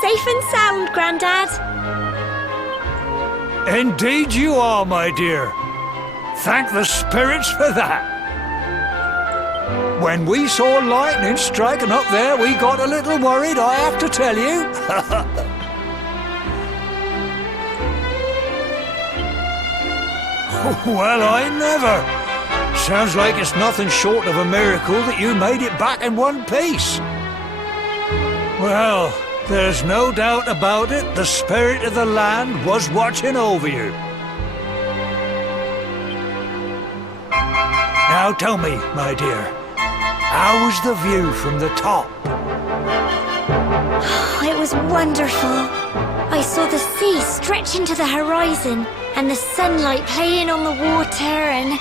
Safe and sound, Grandad. Indeed you are, my dear. Thank the spirits for that. When we saw lightning striking up there, we got a little worried, I have to tell you. Well, I never. Sounds like it's nothing short of a miracle that you made it back in one piece. Well, there's no doubt about it, the spirit of the land was watching over you. Now tell me, my dear, how was the view from the top? It was wonderful. I saw the sea stretch into the horizon and the sunlight playing on the water and...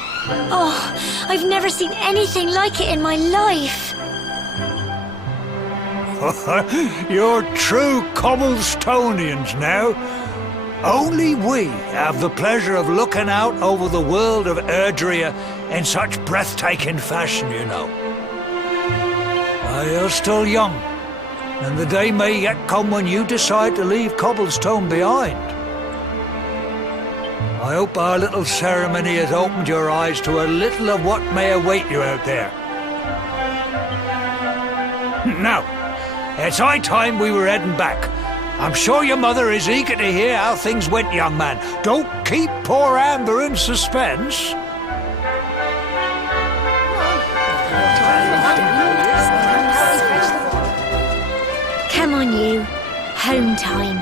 Oh, I've never seen anything like it in my life. You're true Cobblestonians now. Only we have the pleasure of looking out over the world of Erdrea in such breathtaking fashion, you know. You're still young, and the day may yet come when you decide to leave Cobblestone behind. I hope our little ceremony has opened your eyes to a little of what may await you out there. Now, it's high time we were heading back. I'm sure your mother is eager to hear how things went, young man. Don't keep poor Amber in suspense. Come on, you. Home time.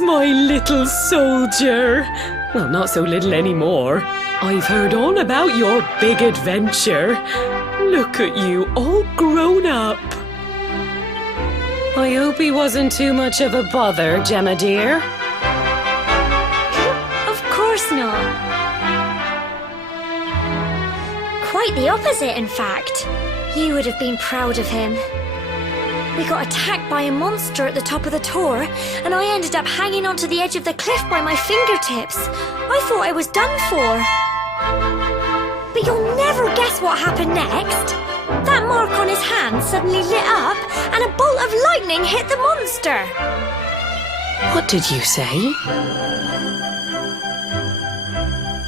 My little soldier. Well, not so little anymore. I've heard all about your big adventure. Look at you, all grown up. I hope he wasn't too much of a bother, Gemma dear. Of course not. Quite the opposite, in fact. You would have been proud of him. We got attacked by a monster at the top of the tour, and I ended up hanging onto the edge of the cliff by my fingertips. I thought I was done for. But you'll never guess what happened next. That mark on his hand suddenly lit up, and a bolt of lightning hit the monster. What did you say?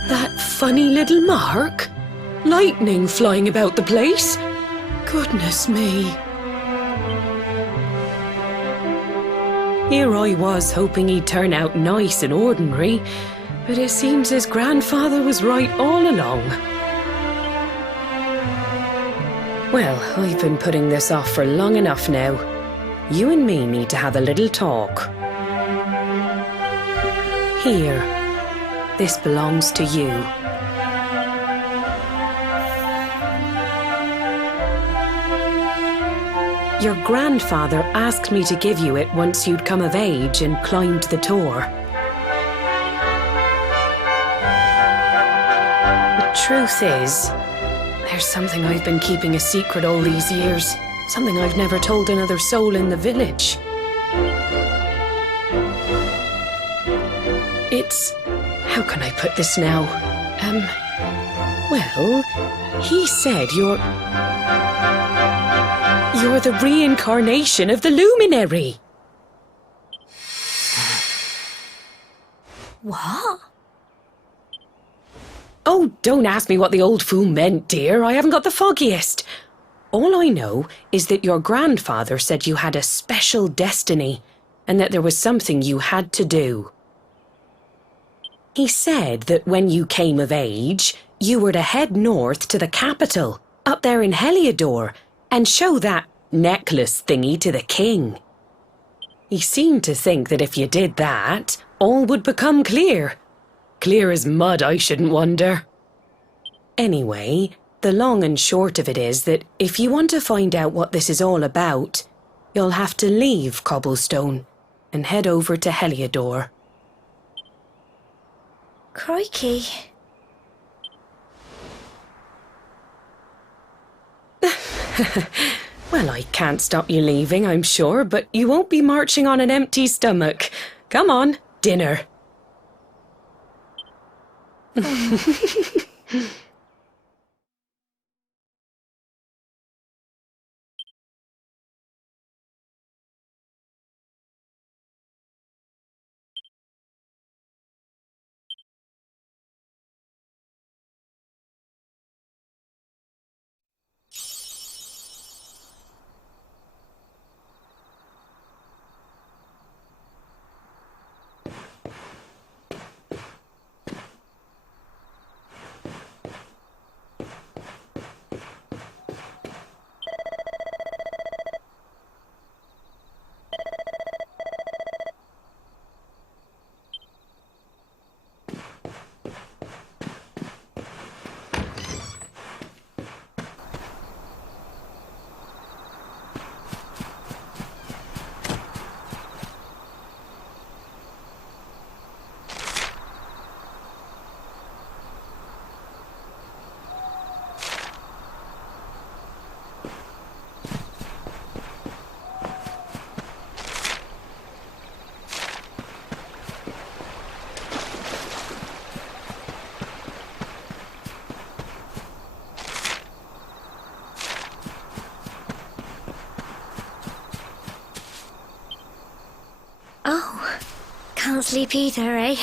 That funny little mark? Lightning flying about the place? Goodness me. Here I was hoping he'd turn out nice and ordinary, but it seems his grandfather was right all along. Well, I've been putting this off for long enough now. You and me need to have a little talk. Here, this belongs to you. Your grandfather asked me to give you it once you'd come of age and climbed the tour. truth is, there's something I've been keeping a secret all these years. Something I've never told another soul in the village. It's... how can I put this now? Well, he said you're the reincarnation of the luminary. What? Oh, don't ask me what the old fool meant, dear. I haven't got the foggiest. All I know is that your grandfather said you had a special destiny and that there was something you had to do. He said that when you came of age, you were to head north to the capital, up there in Heliodor, and show that necklace thingy to the king. He seemed to think that if you did that, all would become clear. Clear as mud, I shouldn't wonder. Anyway, the long and short of it is that if you want to find out what this is all about, you'll have to leave Cobblestone and head over to Heliodor. Crikey. Well, I can't stop you leaving, I'm sure, but you won't be marching on an empty stomach. Come on, dinner. Oh, can't sleep either, eh?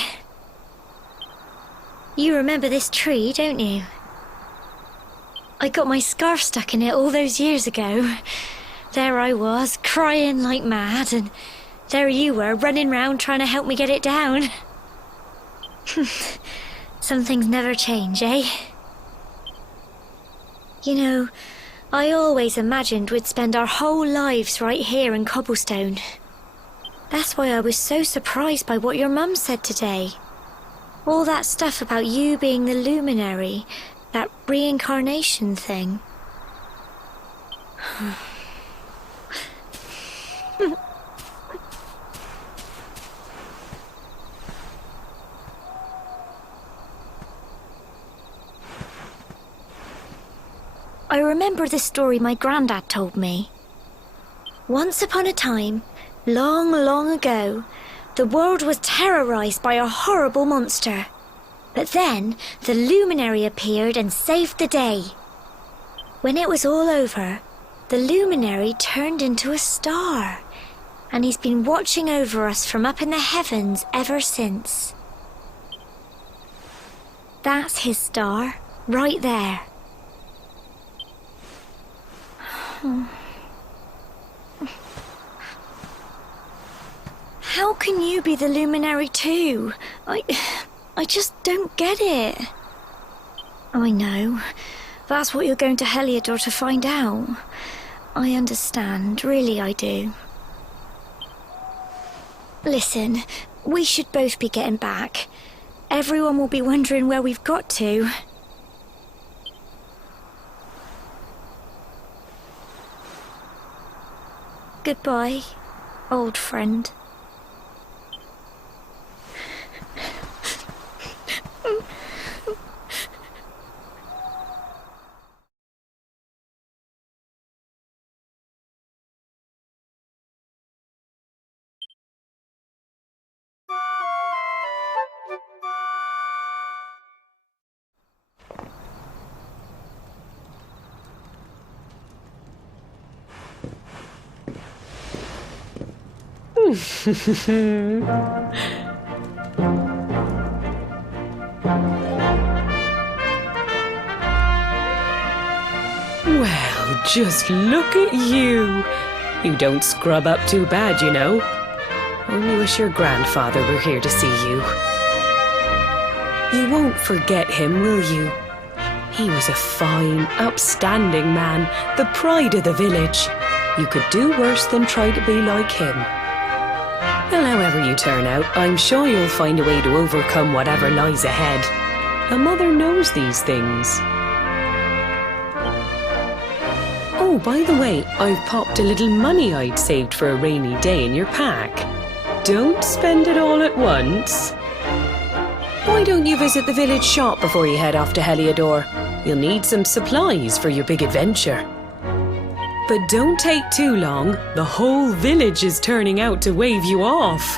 You remember this tree, don't you? I got my scarf stuck in it all those years ago. There I was, crying like mad, and there you were, running round trying to help me get it down. Some things never change, eh? You know, I always imagined we'd spend our whole lives right here in Cobblestone. That's why I was so surprised by what your mum said today. All that stuff about you being the luminary, that reincarnation thing. I remember the story my granddad told me. Once upon a time, long, long ago, the world was terrorized by a horrible monster. But then, the luminary appeared and saved the day. When it was all over, the luminary turned into a star. And he's been watching over us from up in the heavens ever since. That's his star, right there. How can you be the luminary too? I just don't get it. I know. That's what you're going to Heliodor to find out. I understand, really I do. Listen, we should both be getting back. Everyone will be wondering where we've got to. Goodbye, old friend. Well, just look at you. You don't scrub up too bad, you know. Only wish your grandfather were here to see you. You won't forget him, will you? He was a fine, upstanding man, the pride of the village. You could do worse than try to be like him. Well, however you turn out, I'm sure you'll find a way to overcome whatever lies ahead. A mother knows these things. Oh, by the way, I've popped a little money I'd saved for a rainy day in your pack. Don't spend it all at once. Why don't you visit the village shop before you head off to Heliodor? You'll need some supplies for your big adventure. But don't take too long. The whole village is turning out to wave you off.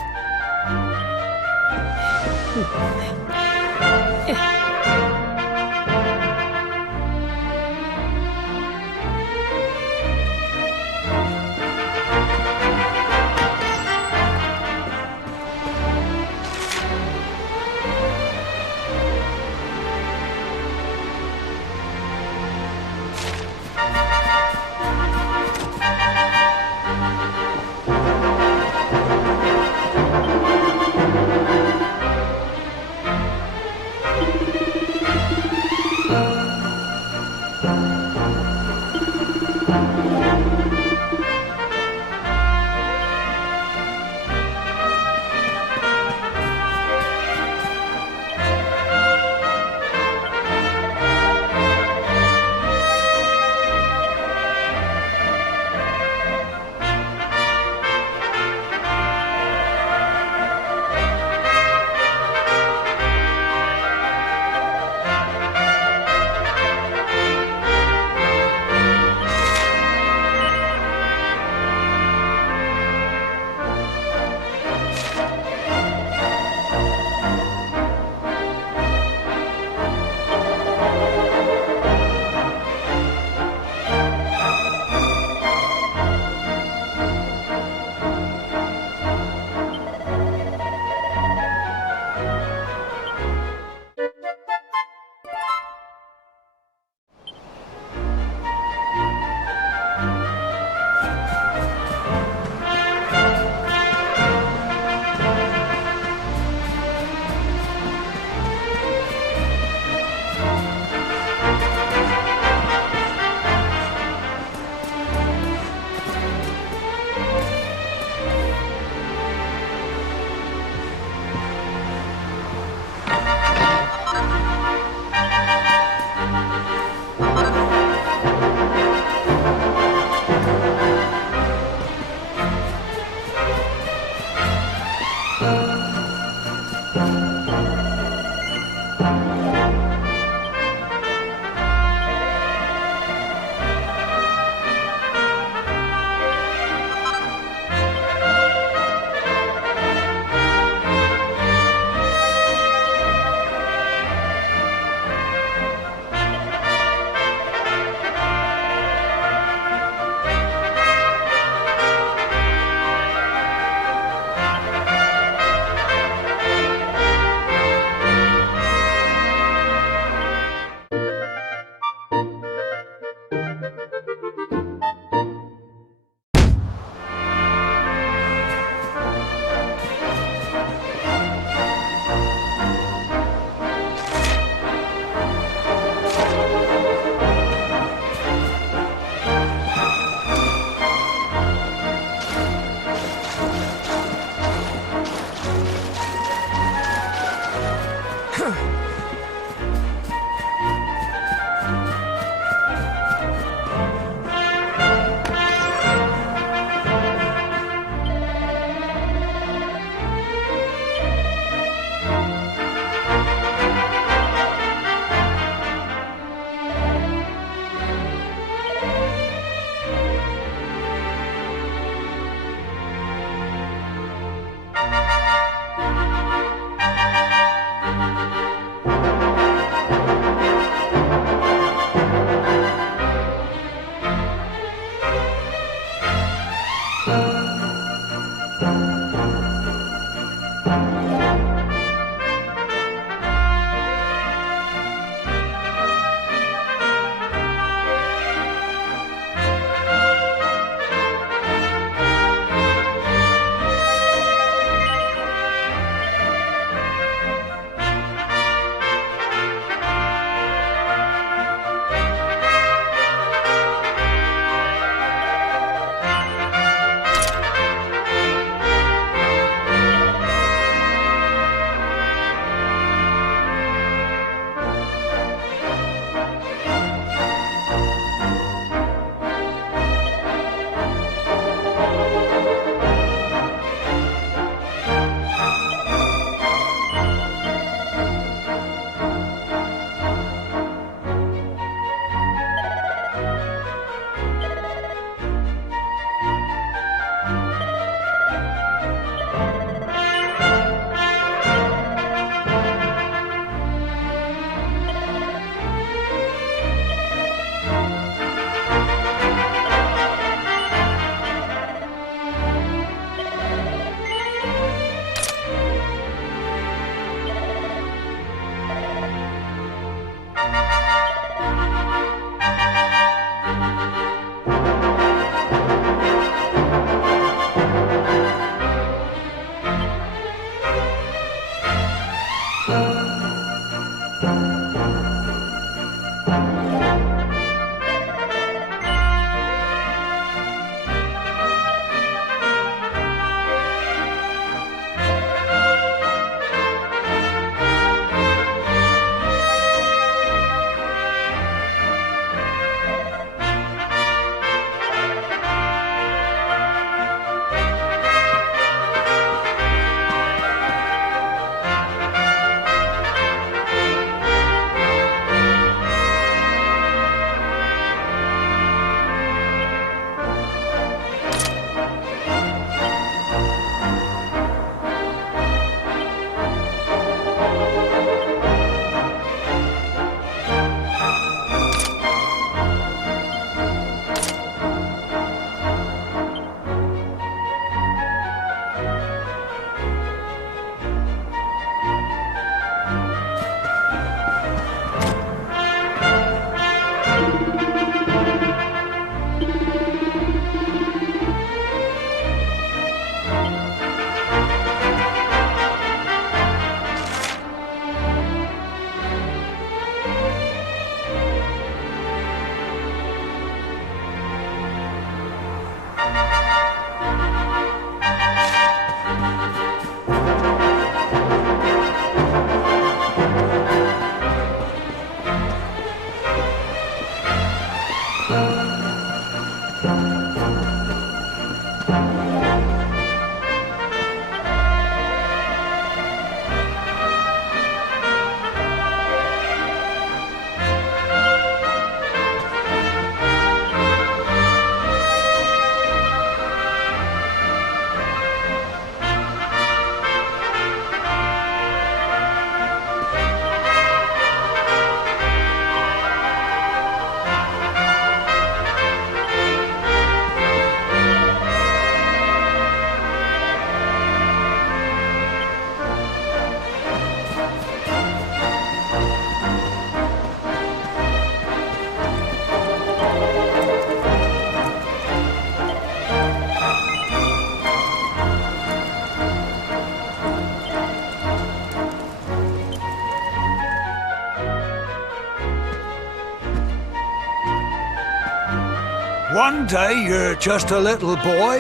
One day you're just a little boy,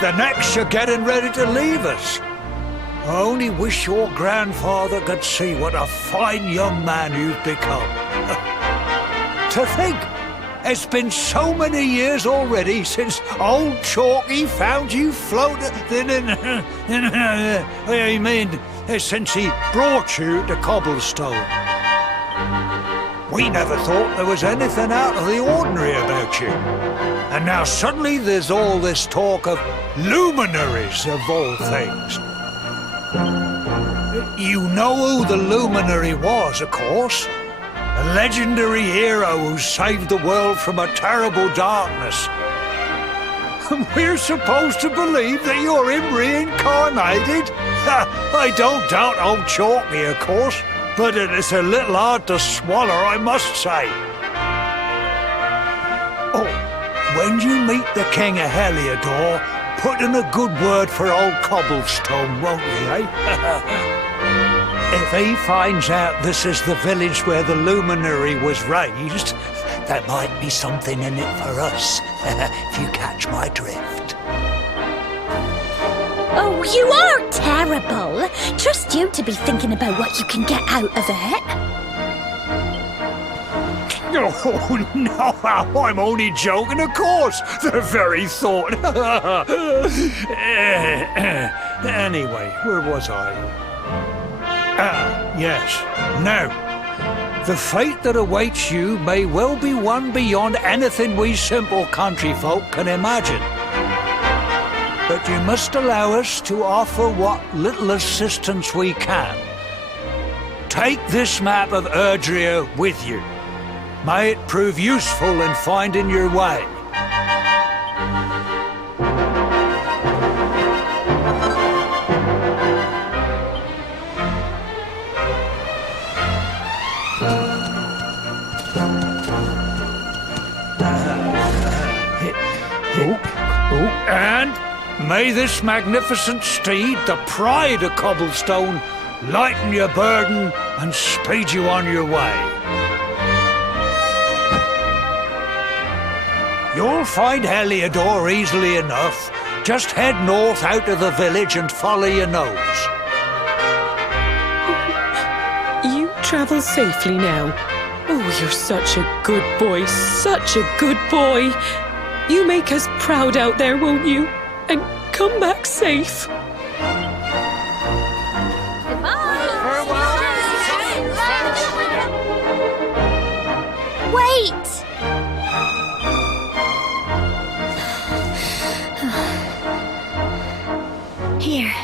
the next you're getting ready to leave us. I only wish your grandfather could see what a fine young man you've become. To think, it's been so many years already since old Chalky found you floating since he brought you to Cobblestone. We never thought there was anything out of the ordinary about you. And now suddenly there's all this talk of luminaries of all things. You know who the luminary was, of course. A legendary hero who saved the world from a terrible darkness. And we're supposed to believe that you're him reincarnated? I don't doubt old Chalky, of course, but it's a little hard to swallow, I must say. Oh, when you meet the King of Heliodor, put in a good word for old Cobblestone, won't you, eh? If he finds out this is the village where the luminary was raised, there might be something in it for us, if you catch my drift. Oh, you are terrible. Trust you to be thinking about what you can get out of it. Oh, no, I'm only joking, of course. The very thought. Anyway, where was I? Yes. Now, the fate that awaits you may well be one beyond anything we simple country folk can imagine. But you must allow us to offer what little assistance we can. Take this map of Erdrea with you. May it prove useful in finding your way. And may this magnificent steed, the pride of Cobblestone, lighten your burden and speed you on your way. You'll find Heliodor easily enough. Just head north out of the village and follow your nose. You travel safely now. Oh, you're such a good boy, such a good boy. You make us proud out there, won't you? And come back safe. Wait! Here,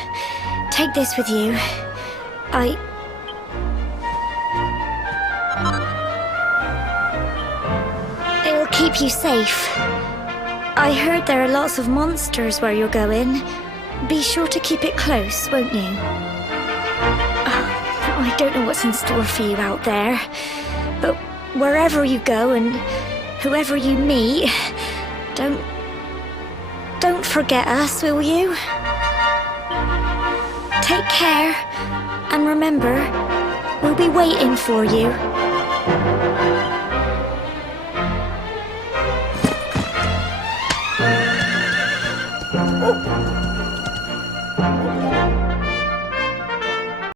take this with you. It'll keep you safe. I heard there are lots of monsters where you're going. Be sure to keep it close, won't you? I don't know what's in store for you out there, but wherever you go and whoever you meet, don't forget us, will you? Take care, and remember, we'll be waiting for you. Oh.